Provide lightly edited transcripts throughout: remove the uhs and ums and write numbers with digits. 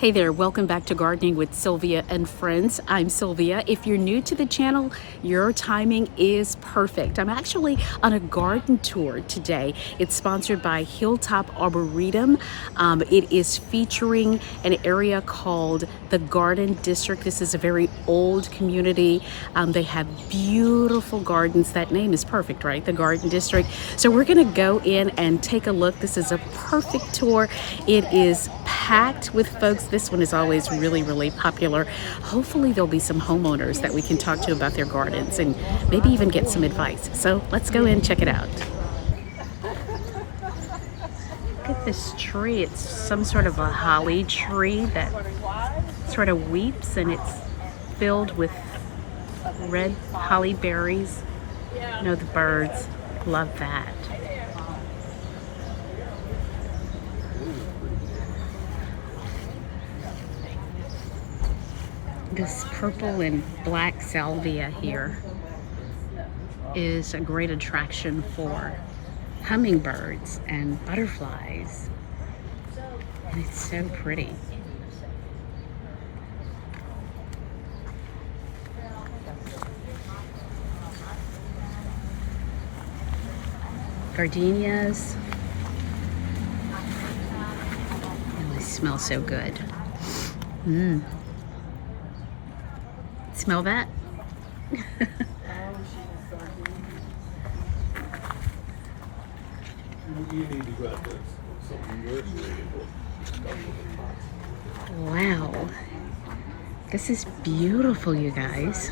Hey there, welcome back to Gardening with Sylvia and Friends. I'm Sylvia. If you're new to the channel, your timing is perfect. I'm actually on a garden tour today. It's sponsored by Hilltop Arboretum. It is featuring an area called the Garden District. This is a very old community. They have beautiful gardens. That name is perfect, right? The Garden District. So we're gonna go in and take a look. This is a perfect tour. It is packed with folks. This one is always really popular. Hopefully there'll be some homeowners that we can talk to about their gardens and maybe even get some advice. So let's go in and check it out. Look at this tree. It's some sort of a holly tree that sort of weeps, and it's filled with red holly berries. You know, the birds love that. This purple and black salvia here is a great attraction for hummingbirds and butterflies. And it's so pretty. Gardenias. Oh, they smell so good. Smell that? Wow. This is beautiful, you guys.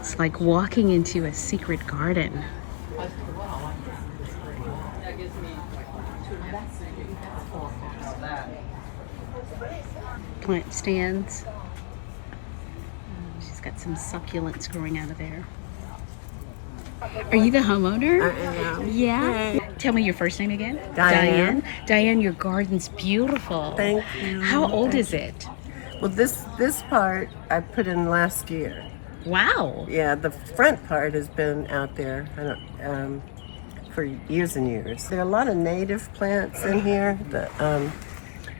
It's like walking into a secret garden. Plant stands. She's got some succulents growing out of there. Are you the homeowner? I am. Yeah. Hey. Tell me your first name again. Diane. Diane, your garden's beautiful. Thank you. How old is it? Well, this part I put in last year. Wow. Yeah, the front part has been out there for years and years. There are a lot of native plants in here.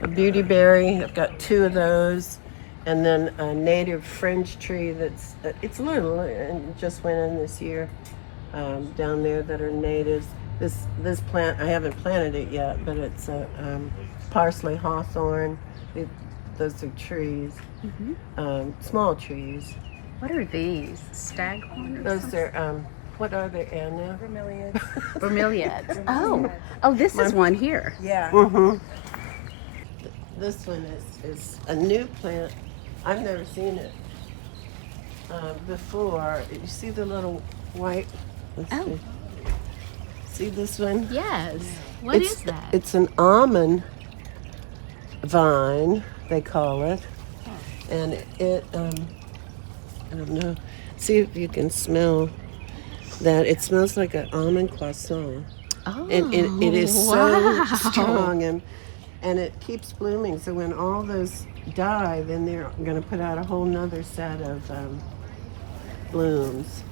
A beautyberry, I've got 2 of those, and then a native fringe tree that's it's little and just went in this year down there that are natives. This plant I haven't planted it yet, but it's a parsley hawthorn. Those are trees, small trees. What are these? Staghorn? Those are what are they, Anna? Camelias. Bromeliads. Oh, this is one here. Yeah. This one is a new plant. I've never seen it before. You see the little white? Let's see. See this one? Yes. What is that? It's an almond vine, they call it. And it, I don't know. See if you can smell that. It smells like an almond croissant. Oh, And it is wow. so strong and it keeps blooming. So when all those die, then they're going to put out a whole nother set of blooms.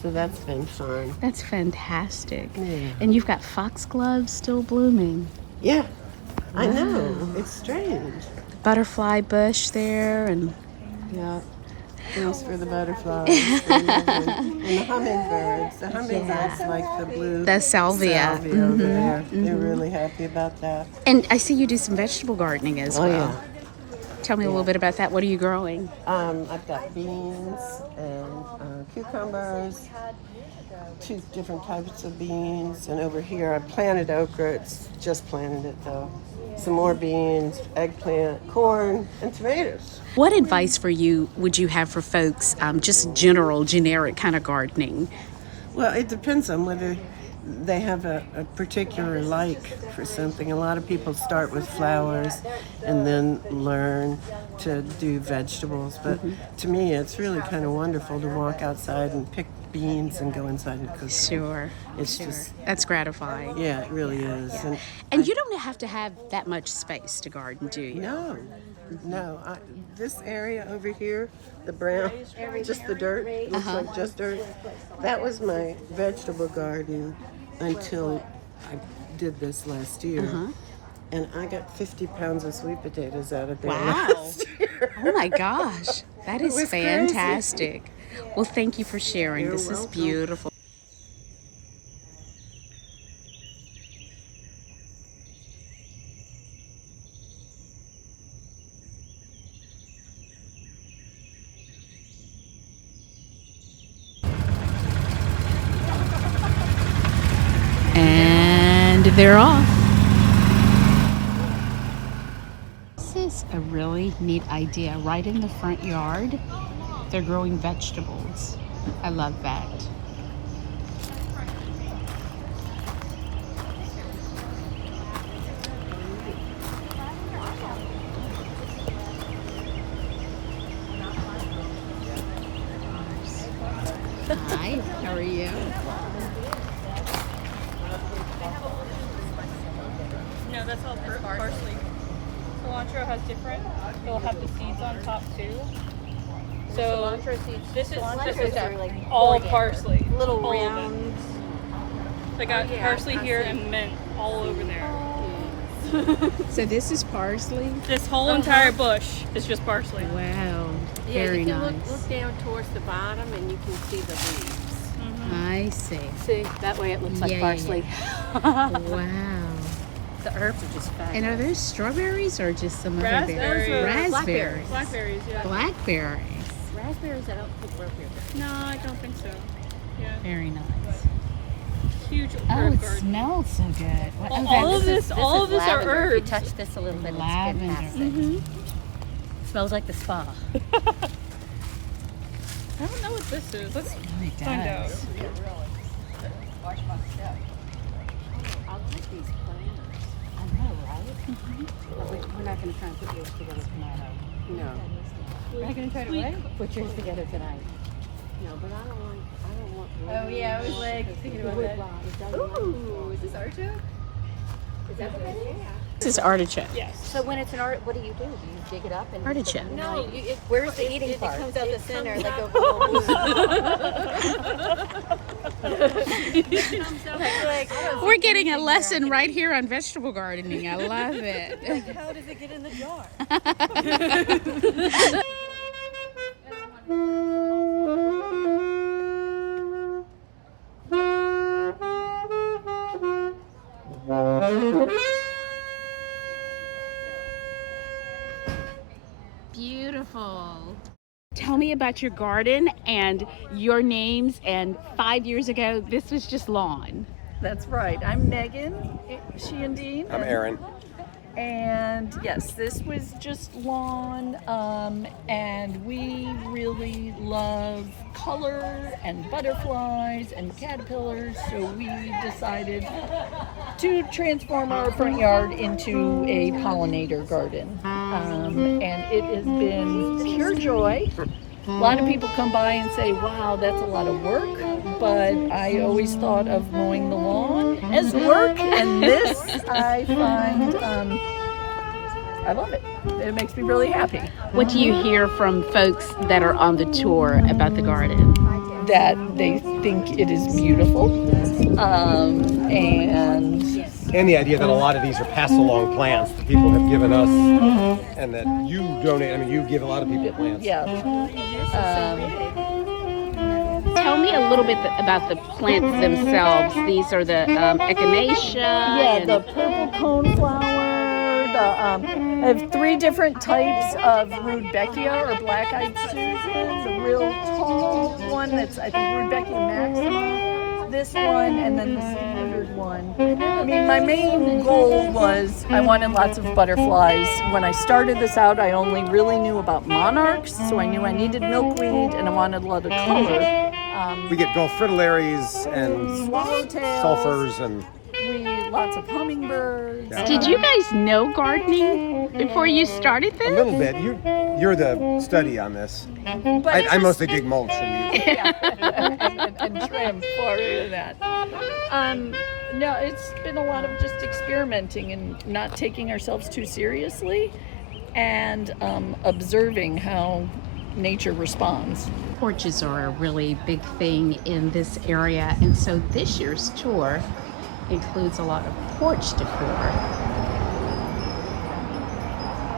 So that's been fun. That's fantastic. Yeah. And you've got foxgloves still blooming. Yeah, I know. It's strange. Butterfly bush there, and Yeah. Things for the butterflies and the hummingbirds. The hummingbirds like the blue the salvia. over there. They're really happy about that. And I see you do some vegetable gardening as Oh well. yeah. Tell me a little bit about that. What are you growing? I've got beans and cucumbers, 2 different types of beans, and over here I planted okra. It's just planted it though. Some more beans, eggplant, corn, and tomatoes. What advice for you would you have for folks, just generic kind of gardening? Well, it depends on whether they have a particular like for something. A lot of people start with flowers and then learn to do vegetables. But to me, it's really kind of wonderful to walk outside and pick beans and go inside and cook. Sure. It's just, That's gratifying. yeah, it really is. And you don't have to have that much space to garden, do you? No. This area over here, the brown, just the dirt, looks like just dirt. That was my vegetable garden until I did this last year. And I got 50 pounds of sweet potatoes out of there Wow. last year. Oh my gosh, that is was crazy. fantastic. Well, thank you for sharing. You're This is welcome. beautiful. And they're off. This is a really neat idea. Right in the front yard, they're growing vegetables. I love that. Hi, how are you? No, that's all parsley. Cilantro has different. They'll have the seeds on top too. So Cilantro seeds. this is like all organic. parsley. Little all of it. round. They got Oh, yeah, parsley I here see. and mint all over there. So this is parsley? This whole entire bush is just parsley. Wow, Yeah, very you can nice. look down towards the bottom and you can see the leaves. I see. See, that way it looks like Yeah, yeah, parsley. Wow. The herbs are just fabulous. And are those strawberries or just some other Raspberries. berries? Those are Raspberries. Blackberries, yeah. Blackberries. Raspberries, I don't think work here. No, I don't think so. Yeah. Very nice. Huge Oh, herb it garden. smells so good. What, All that's of this are lavender. herbs. If you touch this a little bit, Lavender. it's fantastic. Smells like the spa. I don't know what this is. Let's really find out. does. I like these plants. I know, right? We're not going to try and put yours together tonight, are we? No. We're not gonna try to what? Put yours together tonight. No, but I don't want. Oh yeah, I was like thinking about that. Ooh, is this artichoke? Is that what that is? This is artichoke. Yes. So when it's an art, what do? You dig it up and Artichoke. No, where's the eating part? It comes out the center. They go. We're getting a lesson right here on vegetable gardening. I love it. How does it get in the jar? Beautiful. Tell me about your garden and your names. And 5 years ago, this was just lawn. That's right. I'm Megan, she and Dean. I'm Aaron. And yes, this was just lawn, and we really love color and butterflies and caterpillars, so we decided to transform our front yard into a pollinator garden. And it has been pure joy. A lot of people come by and say, wow, that's a lot of work, but I always thought of mowing the lawn as work, and this I find, I love it. It makes me really happy. What do you hear from folks that are on the tour about the garden? That they think it is beautiful, and the idea that a lot of these are pass along plants that people have given us and that you donate. I mean, you give a lot of people plants. yeah. Tell me a little bit about the plants themselves. These are the echinacea. Yeah, the purple coneflower. I have 3 different types of Rudbeckia or black-eyed Susan. The real tall one that's, I think, Rudbeckia maxima. This one, and then the standard one. I mean, my main goal was I wanted lots of butterflies. When I started this out, I only really knew about monarchs, so I knew I needed milkweed and I wanted a lot of color. We get Gulf fritillaries and Swallowtails. sulfurs and Lots of hummingbirds. Yeah. Did you guys know gardening before you started a this? little bit. You're the study on this. But I mostly dig mulch and you. and trim far into that. No, it's been a lot of just experimenting and not taking ourselves too seriously, and observing how nature responds. Porches are a really big thing in this area, and so this year's tour includes a lot of porch decor.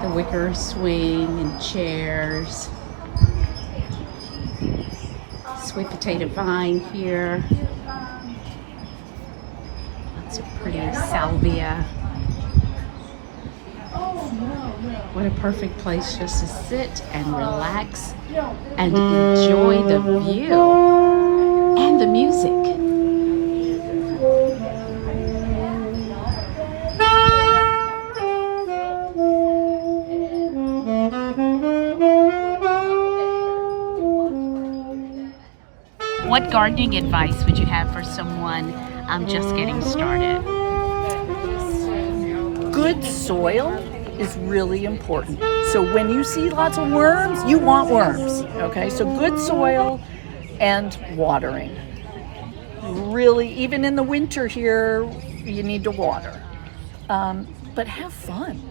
The wicker swing and chairs. Sweet potato vine here. Lots of pretty salvia. What a perfect place just to sit and relax and enjoy the view and the music. What gardening advice would you have for someone just getting started? Good soil is really important. So when you see lots of worms, you want worms. Okay, so good soil and watering. Really, even in the winter here, you need to water. But have fun.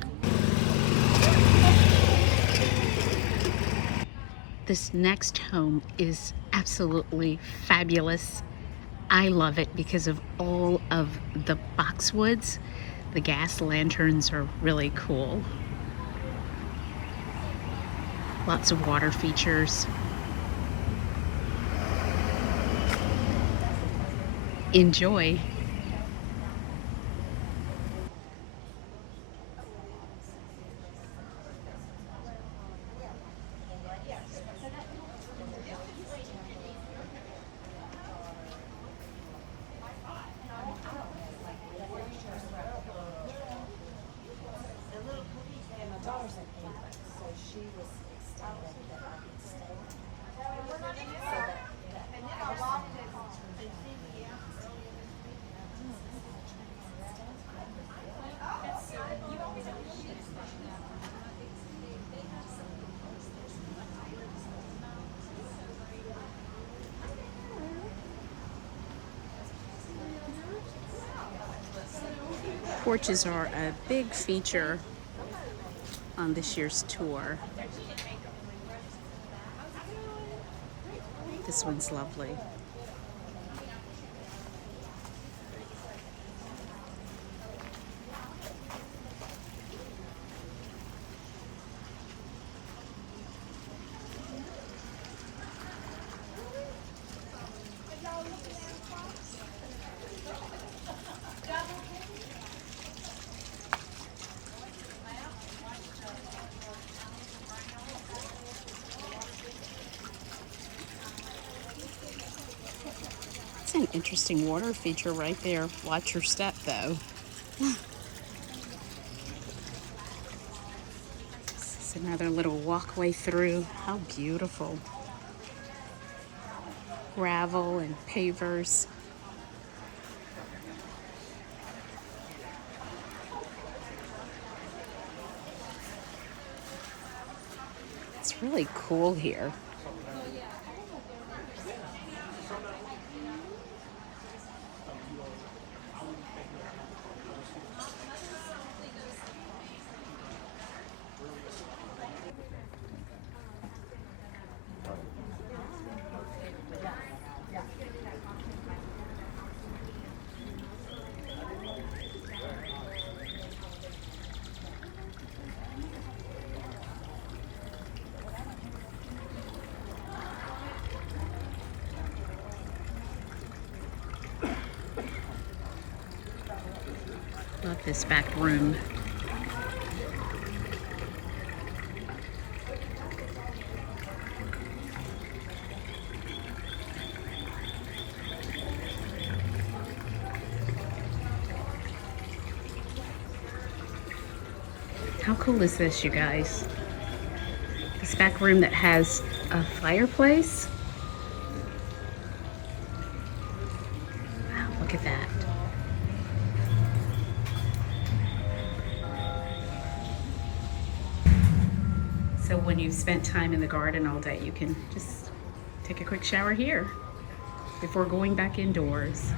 This next home is absolutely fabulous. I love it because of all of the boxwoods. The gas lanterns are really cool. Lots of water features. Enjoy. Porches are a big feature on this year's tour. This one's lovely. It's an interesting water feature right there. Watch your step though. This is another little walkway through. How beautiful. Gravel and pavers. It's really cool here. Love this back room. How cool is this, you guys? This back room that has a fireplace. Wow, look at that. So when you've spent time in the garden all day, you can just take a quick shower here before going back indoors.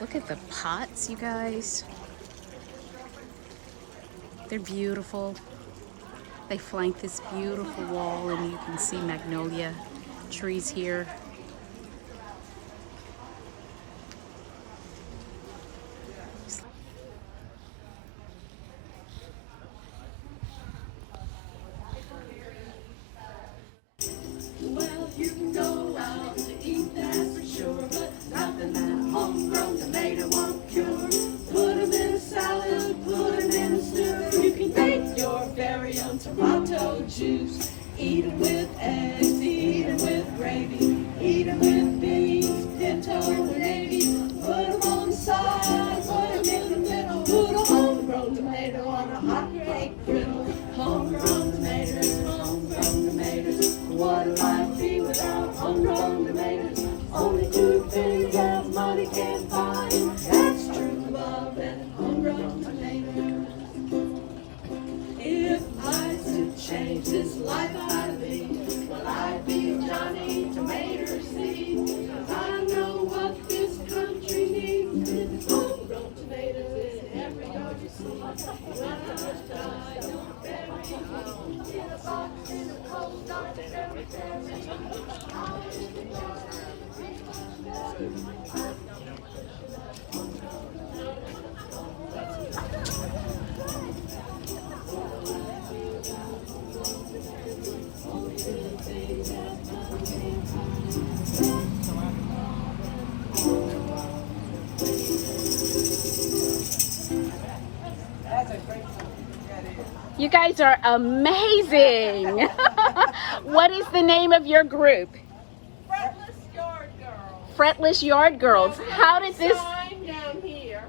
Look at the pots, you guys. They're beautiful. They flank this beautiful wall, and you can see magnolia trees here. Well, you can go out to eat, that's for sure, but nothing that homegrown tomato won't cure. Put 'em in a salad, put 'em in a stew. You can make your very own tomato juice. Eat 'em with eggs, eat 'em with gravy, eat 'em with beans, pinto and navy. Put 'em on the side, put 'em in the middle. Put a homegrown tomato on a hot cake griddle. Homegrown tomatoes, homegrown tomatoes. What'd life be without homegrown tomatoes? Only two things that money can't buy. That's true love and homegrown tomatoes. If I could change this life I'd lead, well, I'd be Johnny Tomato Seed. 'Cause I know what this country needs. It's homegrown tomatoes in every yard you see. When I was died, don't bury me in a box in a cold dark cemetery. You guys are amazing. What is the name of your group? Fretless Yard Girl. Fretless Yard Girls. How did this Sign down here.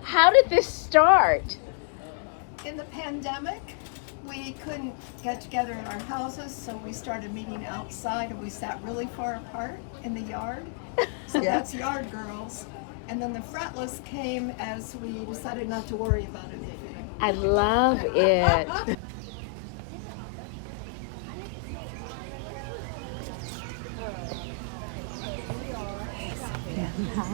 start? In the pandemic, we couldn't get together in our houses, so we started meeting outside, and we sat really far apart in the yard. So that's Yard Girls. And then the Fretless came as we decided not to worry about anything. I love it. Hi.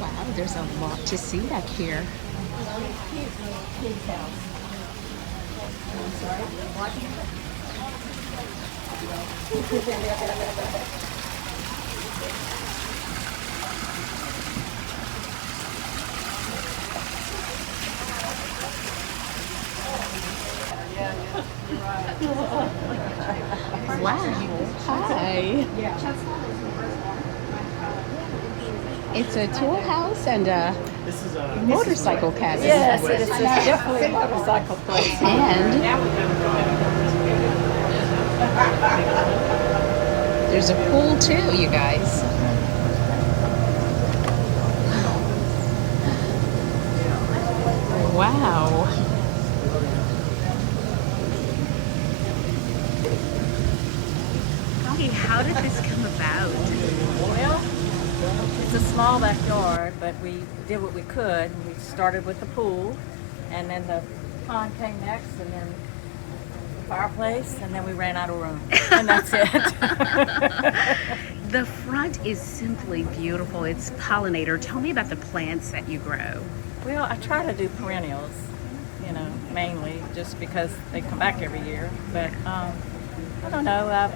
Wow, there's a lot to see back here. Wow. Hi. It's a tool house and a motorcycle cabin. Yes, it is definitely a motorcycle place. And there's a pool too, you guys. Wow. Howdy, how did this come about? Well, it's a small backyard, but we did what we could. We started with the pool, and then the pond came next, and then the fireplace, and then we ran out of room. And that's it. The front is simply beautiful. It's Pollinator. Tell me about the plants that you grow. Well, I try to do perennials, you know, mainly just because they come back every year. But I don't know.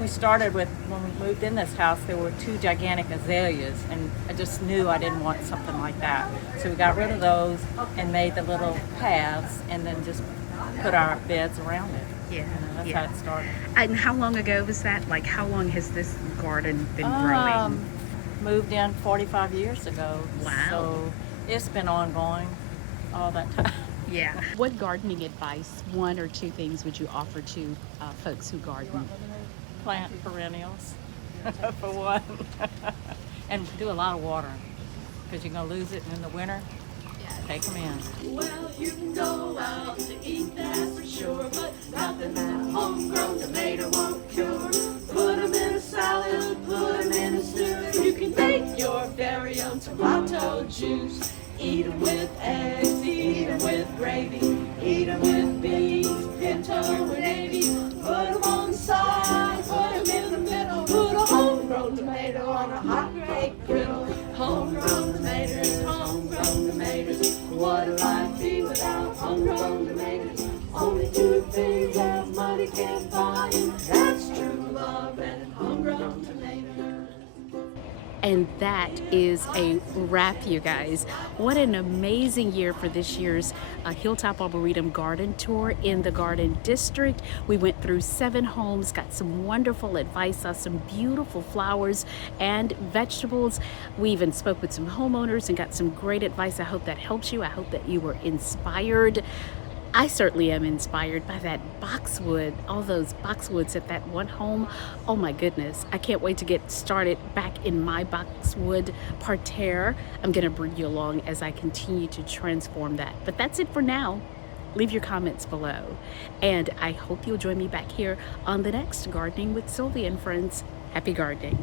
We started with, when we moved in this house, there were 2 gigantic azaleas, and I just knew I didn't want something like that. So we got rid of those and made the little paths, and then just put our beds around it. Yeah, You know, that's how it started. And how long ago was that? Like, how long has this garden been growing? Moved in 45 years ago. Wow. So it's been ongoing all that time. Yeah. What gardening advice, 1 or 2 things, would you offer to folks who garden? Plant perennials, for one. And do a lot of watering, because you're going to lose it in the winter. Take them in. Well, you can go out to eat, that's for sure, but nothing that homegrown tomato won't cure. Put 'em in a salad, put 'em in a stew. You can make your very own tomato juice. Eat 'em with eggs, eat 'em with gravy, eat 'em with beans, pinto or navy. Put 'em on the side, put 'em in the middle. Put a homegrown tomato on a hot cake griddle. that is a wrap, you guys. What an amazing year for this year's Hilltop Arboretum Garden Tour in the Garden District. We went through 7 homes, got some wonderful advice, saw some beautiful flowers and vegetables. We even spoke with some homeowners and got some great advice. I hope that helps you. I hope that you were inspired. I certainly am inspired by that boxwood, all those boxwoods at that one home. Oh my goodness, I can't wait to get started back in my boxwood parterre. I'm gonna bring you along as I continue to transform that. But that's it for now. Leave your comments below. And I hope you'll join me back here on the next Gardening with Sylvia and Friends. Happy gardening.